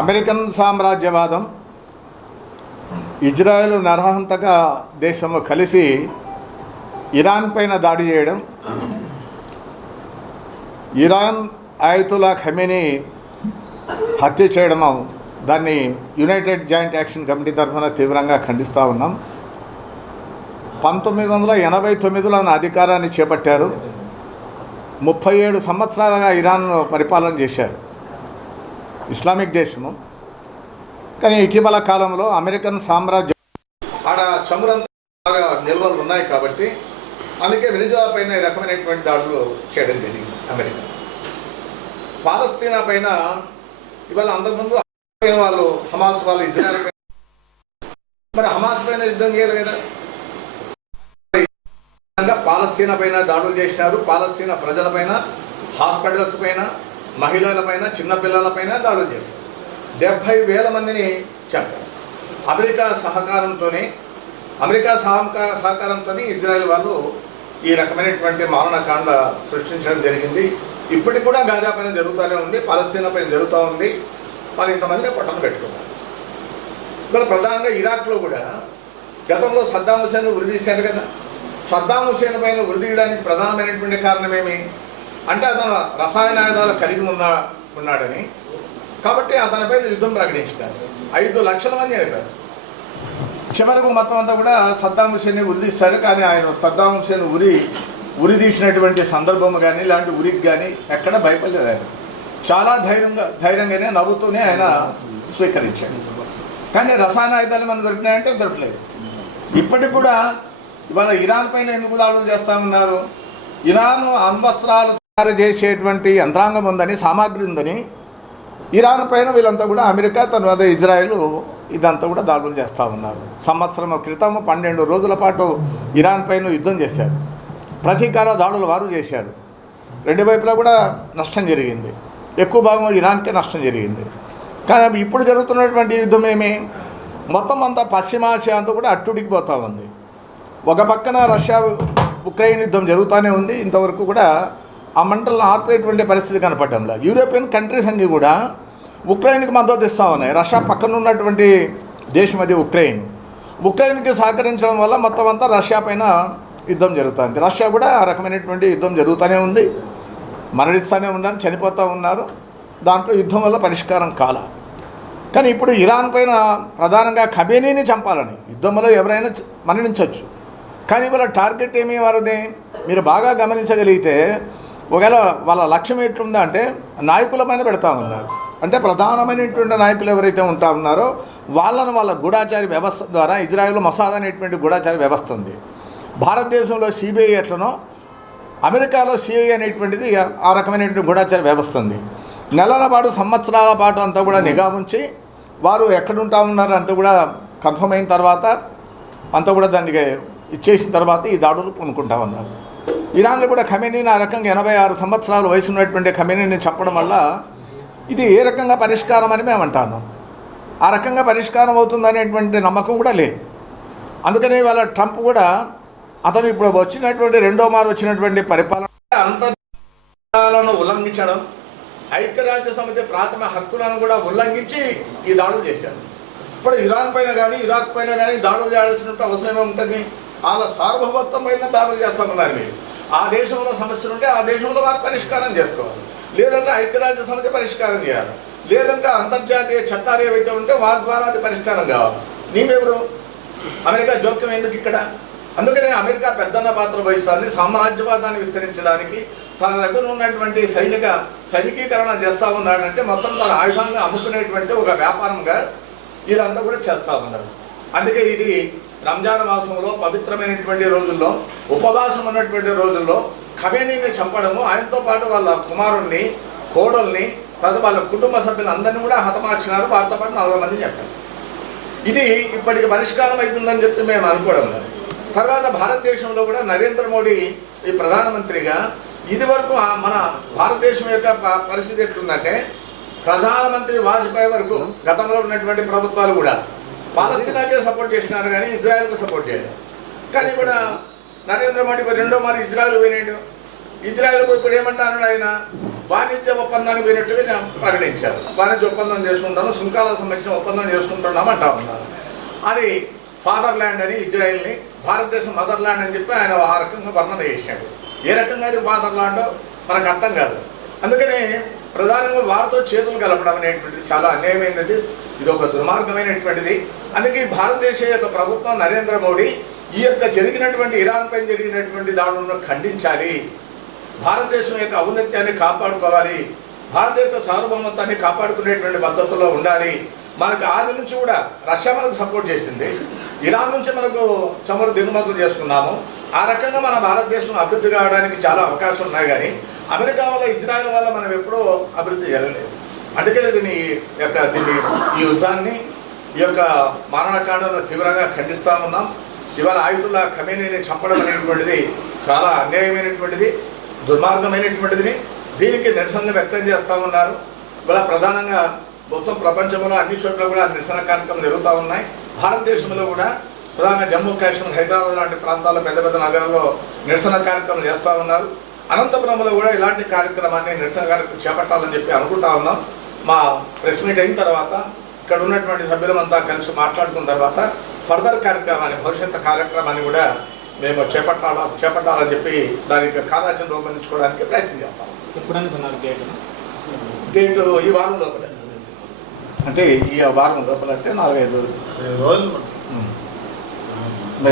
American సామ్రాజ్యవాదం Israel నరహంతక దేశము కలిసి Iran పైన దాడి చేయడం, ఇరాన్ ఆయతుల్లా ఖమేనీ హత్య చేయడము, దాన్ని యునైటెడ్ జాయింట్ యాక్షన్ కమిటీ తరఫున తీవ్రంగా ఖండిస్తూ ఉన్నాం. 1989లో అధికారాన్ని చేపట్టారు. 37 సంవత్సరాలుగా ఇరాన్ పరిపాలన చేశారు, ఇస్లామిక్ దేశము. కానీ ఇటీవల కాలంలో అమెరికన్ సామ్రాజ్యం ఆడ చమురంతా నిల్వలు ఉన్నాయి కాబట్టి అందుకే వెనిజులా పైన ఈ రకమైనటువంటి దాడులు చేయడం జరిగింది. అమెరికా పాలస్తీనా పైన ఇవాళ అంతకుముందు వాళ్ళు హమాస్ వాళ్ళు ఇజ్రాయెల్ పైన, మరి హమాస్ పైన యుద్ధం చేయాలి కదా. పాలస్తీనా పైన దాడులు చేసినారు. పాలస్తీనా ప్రజలపైన, హాస్పిటల్స్ పైన, మహిళల పైన, చిన్నపిల్లల పైన దాడులు చేశారు. 70,000 మందిని చంపారు. అమెరికా సహకారంతో ఇజ్రాయెల్ వాళ్ళు ఈ రకమైనటువంటి మారణకాండ సృష్టించడం జరిగింది. ఇప్పటికి కూడా గాజా పైన జరుగుతూనే ఉంది, పాలస్తీనా పైన జరుగుతూ ఉంది. వాళ్ళు ఇంతమందిని పట్టణం పెట్టుకున్నారు. ఇవాళ ప్రధానంగా ఇరాక్లో కూడా గతంలో సద్దాం హుసేన్ ఉరిదీశారు కదా. సద్దాం హుసేన్ పైన ఉరిదీయడానికి ప్రధానమైనటువంటి కారణం ఏమి అంటే అతను రసాయనాయుధాలు కలిగి ఉన్నాడని. కాబట్టి అతనిపైన యుద్ధం ప్రకటించినారు. 5 లక్షల మంది అయిపోయారు. చివరకు మొత్తం అంతా కూడా సద్దాం హుసేన్ని ఉరిదీస్తారు. కానీ ఆయన సద్దాం హుసేన్ ఉరి తీసినటువంటి సందర్భం కానీ ఇలాంటి ఉరికి కానీ ఎక్కడ భయపడలేదు. ఆయన చాలా ధైర్యంగానే నవ్వుతూనే ఆయన స్వీకరించాడు. కానీ రసాయనాయుధాలు మనం దొరికినాయంటే దొరకలేదు. ఇప్పటికి కూడా ఇవాళ ఇరాన్ పైన ఎందుకు దాడులు చేస్తూ ఉన్నారు? ఇరాన్ అణ్వస్త్రాలు తయారు చేసేటువంటి యంత్రాంగం ఉందని, సామాగ్రి ఉందని ఇరాన్ పైన వీళ్ళంతా కూడా అమెరికా తర్వాత ఇజ్రాయెల్ ఇదంతా కూడా దాడులు చేస్తూ ఉన్నారు. సంవత్సరం క్రితం 12 రోజుల పాటు ఇరాన్ పైన యుద్ధం చేశారు. ప్రతీకార దాడులు వారు చేశారు. 2 వైపులా కూడా నష్టం జరిగింది. ఎక్కువ భాగం ఇరాన్కే నష్టం జరిగింది. కానీ ఇప్పుడు జరుగుతున్నటువంటి యుద్ధం ఏమి మొత్తం అంతా పశ్చిమాసియా అంతా కూడా అట్టుడికిపోతూ ఉంది. ఒక పక్కన రష్యా ఉక్రెయిన్ యుద్ధం జరుగుతూనే ఉంది. ఇంతవరకు కూడా ఆ మంటలను ఆర్పేటువంటి పరిస్థితి కనపడంలా. యూరోపియన్ కంట్రీస్ అన్నీ కూడా ఉక్రెయిన్కి మద్దతు ఇస్తూ ఉన్నాయి. రష్యా పక్కన ఉన్నటువంటి దేశం అది ఉక్రెయిన్కి సహకరించడం వల్ల మొత్తం అంతా రష్యా పైన యుద్ధం జరుగుతుంది. రష్యా కూడా ఆ రకమైనటువంటి యుద్ధం జరుగుతూనే ఉంది. మరణిస్తూనే ఉన్నారు, చనిపోతూ ఉన్నారు. దాంట్లో యుద్ధం వల్ల పరిష్కారం కాల. కానీ ఇప్పుడు ఇరాన్ పైన ప్రధానంగా ఖమేనీని చంపాలని, యుద్ధంలో ఎవరైనా మరణించవచ్చు. కానీ వాళ్ళ టార్గెట్ ఏమీ వారిది మీరు బాగా గమనించగలిగితే, ఒకవేళ వాళ్ళ లక్ష్యం ఎట్లుందా అంటే నాయకుల పైన పెడతా ఉన్నారు. అంటే ప్రధానమైనటువంటి నాయకులు ఎవరైతే ఉంటా ఉన్నారో వాళ్ళను వాళ్ళ గూఢాచారి వ్యవస్థ ద్వారా, ఇజ్రాయెల్లో మొసాద్ అనేటువంటి గూఢాచారి వ్యవస్థ ఉంది. భారతదేశంలో సిబిఐ ఎట్లనో అమెరికాలో సిఐ అనేటువంటిది ఆ రకమైనటువంటి గూఢాచారి వ్యవస్థ ఉంది. నెలల పాటు, సంవత్సరాల పాటు అంతా కూడా నిఘా ఉంచి వారు ఎక్కడుంటా ఉన్నారు అంతా కూడా కన్ఫర్మ్ అయిన తర్వాత అంతా కూడా దానికి ఇచ్చేసిన తర్వాత ఈ దాడులు పూనుకుంటా ఉన్నారు. ఇరాన్లో కూడా ఖమేనీని ఆ రకంగా 86 సంవత్సరాల వయసు ఉన్నటువంటి ఖమేనీని చెప్పడం వల్ల ఇది ఏ రకంగా పరిష్కారం అని మేము అంటాను. ఆ రకంగా పరిష్కారం అవుతుందనేటువంటి నమ్మకం కూడా లేదు. అందుకనే వాళ్ళ ట్రంప్ కూడా అతను ఇప్పుడు వచ్చినటువంటి రెండో మారు వచ్చినటువంటి పరిపాలన అంతర్జాలను ఉల్లంఘించడం, ఐక్యరాజ్య సమితి ప్రాథమిక హక్కులను కూడా ఉల్లంఘించి ఈ దాడులు చేశారు. ఇప్పుడు ఇరాన్ పైన కానీ ఇరాక్ పైన కానీ దాడులు చేయాల్సినట్టు అవసరమే ఉంటుంది. వాళ్ళ సార్వభౌమత్వం పైన దాడులు చేస్తామన్నారు. మీరు ఆ దేశంలో సమస్యలు ఉంటే ఆ దేశంలో వారు పరిష్కారం చేసుకోవాలి, లేదంటే ఐక్యరాజ్య సమితి పరిష్కారం చేయాలి, లేదంటే అంతర్జాతీయ చట్టాలు ఏవైతే ఉంటే వారి ద్వారా అది పరిష్కారం కావాలి. నీవెవరు? అమెరికా జోక్యం ఎందుకు ఇక్కడ? అందుకనే అమెరికా పెద్దన్న పాత్ర వహిస్తుంది. సామ్రాజ్యవాదాన్ని విస్తరించడానికి తన దగ్గర ఉన్నటువంటి సైనికీకరణ చేస్తూ ఉన్నాడంటే మొత్తం తన ఆయుధంగా అమ్ముకునేటువంటి ఒక వ్యాపారంగా ఇదంతా కూడా చేస్తూ ఉన్నారు. అందుకే ఇది రంజాన్ మాసంలో పవిత్రమైనటువంటి రోజుల్లో, ఉపవాసం ఉన్నటువంటి రోజుల్లో ఖమేనీని చంపడము, ఆయనతో పాటు వాళ్ళ కుమారుణ్ణి, కోడల్ని, తర్వాత వాళ్ళ కుటుంబ సభ్యులందరినీ కూడా హతమార్చినారు. వారితో పాటు 40 మంది చెప్పారు. ఇది ఇప్పటికి పరిష్కారం అవుతుందని చెప్పి మేము అనుకోవడం లేదు. తర్వాత భారతదేశంలో కూడా నరేంద్ర మోడీ ఈ ప్రధానమంత్రిగా ఇదివరకు మన భారతదేశం యొక్క పరిస్థితి ఎట్లుందంటే, ప్రధానమంత్రి వాజ్పేయి వరకు గతంలో ఉన్నటువంటి ప్రభుత్వాలు కూడా పాలస్తీనాకే సపోర్ట్ చేసినారు కానీ ఇజ్రాయెల్కు సపోర్ట్ చేయలేదు. కానీ కూడా నరేంద్ర మోడీ రెండో మరి ఇజ్రాయెల్ పోయినాడు. ఇజ్రాయెల్ ఇప్పుడు ఏమంటారు, ఆయన వాణిజ్య ఒప్పందానికి పోయినట్టుగా ప్రకటించారు. వాణిజ్య ఒప్పందం చేసుకుంటాను, సుంకాలకు సంబంధించిన ఒప్పందం చేసుకుంటున్నాం అంటా ఉన్నారు. అది ఫాదర్ ల్యాండ్ అని ఇజ్రాయెల్ని, భారతదేశం మదర్ ల్యాండ్ అని చెప్పి ఆయన ఆ రకంగా వర్ణన చేసినాడు. ఏ రకంగా అది ఫాదర్ ల్యాండో మనకు అర్థం కాదు. అందుకని ప్రధానంగా వారితో చేతులు కలపడం అనేటువంటిది చాలా అన్యాయమైనది, ఇది ఒక దుర్మార్గమైనటువంటిది. అందుకే భారతదేశ యొక్క ప్రభుత్వం నరేంద్ర మోడీ ఈ యొక్క జరిగినటువంటి ఇరాన్ పైన జరిగినటువంటి దాడులను ఖండించాలి. భారతదేశం యొక్క ఔన్నత్యాన్ని కాపాడుకోవాలి, భారత యొక్క సార్వభౌమత్వాన్ని కాపాడుకునేటువంటి పద్ధతుల్లో ఉండాలి. మనకు ఆది నుంచి కూడా రష్యా మనకు సపోర్ట్ చేసింది, ఇరాన్ నుంచి మనకు చమురు దిగుమతులు చేసుకున్నాము. ఆ రకంగా మన భారతదేశం అభివృద్ధి కావడానికి చాలా అవకాశం ఉన్నాయి. కానీ అమెరికా వల్ల, ఇజ్రాయెల్ వల్ల మనం ఎప్పుడూ అభివృద్ధి జరగలేదు. అందుకని దీన్ని ఈ యుద్ధాన్ని, ఈ యొక్క మారణకాండను తీవ్రంగా ఖండిస్తూ ఉన్నాం. ఇవాళ ఆయుధుల్లా ఖమేనీని చంపడం అనేటువంటిది చాలా అన్యాయమైనటువంటిది, దుర్మార్గమైనటువంటిది. దీనికి నిరసన వ్యక్తం చేస్తూ ఉన్నారు. ఇవాళ ప్రధానంగా మొత్తం ప్రపంచంలో అన్ని చోట్ల కూడా నిరసన కార్యక్రమాలు జరుగుతూ ఉన్నాయి. భారతదేశంలో కూడా ప్రధానంగా జమ్మూ కాశ్మీర్, హైదరాబాద్ లాంటి ప్రాంతాల్లో, పెద్ద పెద్ద నగరాల్లో నిరసన కార్యక్రమాలు చేస్తూ ఉన్నారు. అనంతపురంలో కూడా ఇలాంటి కార్యక్రమాన్ని, నిరసన కార్యక్రమం చేపట్టాలని చెప్పి అనుకుంటా ఉన్నాం. మా ప్రెస్ మీట్ అయిన తర్వాత ఇక్కడ ఉన్నటువంటి సభ్యులమంతా కలిసి మాట్లాడుకున్న తర్వాత ఫర్దర్ కార్యక్రమాన్ని, భవిష్యత్తు కార్యక్రమాన్ని కూడా మేము చేపట్టాలని చెప్పి దానికి కార్యాచరణ రూపొందించుకోవడానికి ప్రయత్నం చేస్తాం. ఎప్పుడు అనుకున్నారు డేటు? ఈ వారం లోపల, అంటే ఈ వారం లోపల అంటే 4-5 రోజులు.